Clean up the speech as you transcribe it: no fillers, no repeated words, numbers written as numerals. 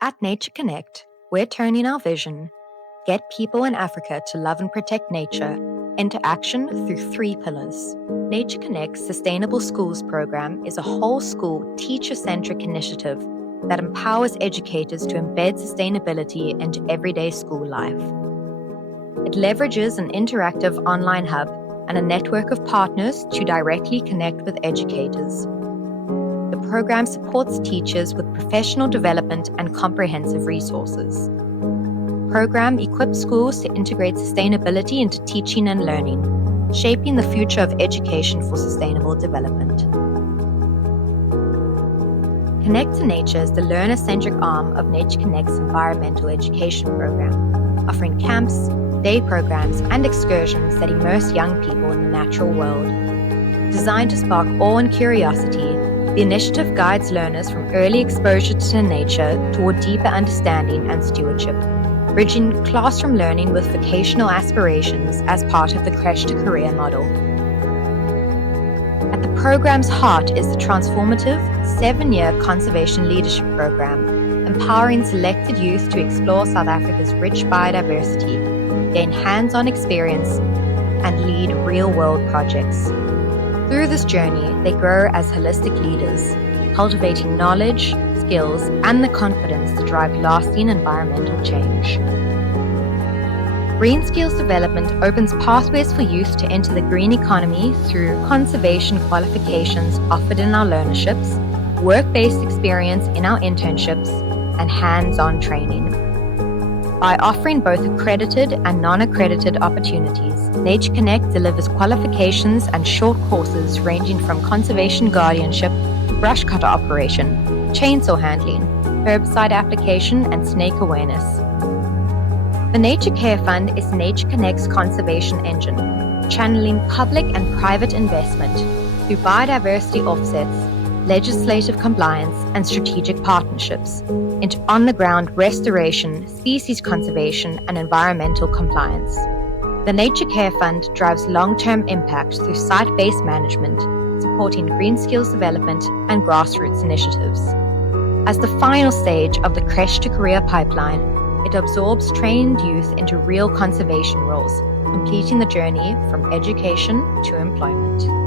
At Nature Connect, we're turning our vision, get people in Africa to love and protect nature, into action through three pillars. Nature Connect's Sustainable Schools program is a whole school, teacher-centric initiative that empowers educators to embed sustainability into everyday school life. It leverages an interactive online hub and a network of partners to directly connect with educators. The program supports teachers with professional development and comprehensive resources. The program equips schools to integrate sustainability into teaching and learning, shaping the future of education for sustainable development. Connect to Nature is the learner-centric arm of Nature Connect's environmental education program, offering camps, day programs, and excursions that immerse young people in the natural world. Designed to spark awe and curiosity, the initiative guides learners from early exposure to nature toward deeper understanding and stewardship, bridging classroom learning with vocational aspirations as part of the Creche to Career model. At the program's heart is the transformative 7-year conservation leadership program, empowering selected youth to explore South Africa's rich biodiversity, gain hands-on experience, and lead real-world projects. Through this journey, they grow as holistic leaders, cultivating knowledge, skills, and the confidence to drive lasting environmental change. Green Skills Development opens pathways for youth to enter the green economy through conservation qualifications offered in our learnerships, work-based experience in our internships, and hands-on training. By offering both accredited and non-accredited opportunities, Nature Connect delivers qualifications and short courses ranging from conservation guardianship, brush cutter operation, chainsaw handling, herbicide application, and snake awareness. The Nature Care Fund is Nature Connect's conservation engine, channeling public and private investment through biodiversity offsets, legislative compliance, and strategic partnerships into on-the-ground restoration, species conservation, and environmental compliance. The Nature Care Fund drives long-term impact through site-based management, supporting green skills development and grassroots initiatives. As the final stage of the Creche to Career pipeline, it absorbs trained youth into real conservation roles, completing the journey from education to employment.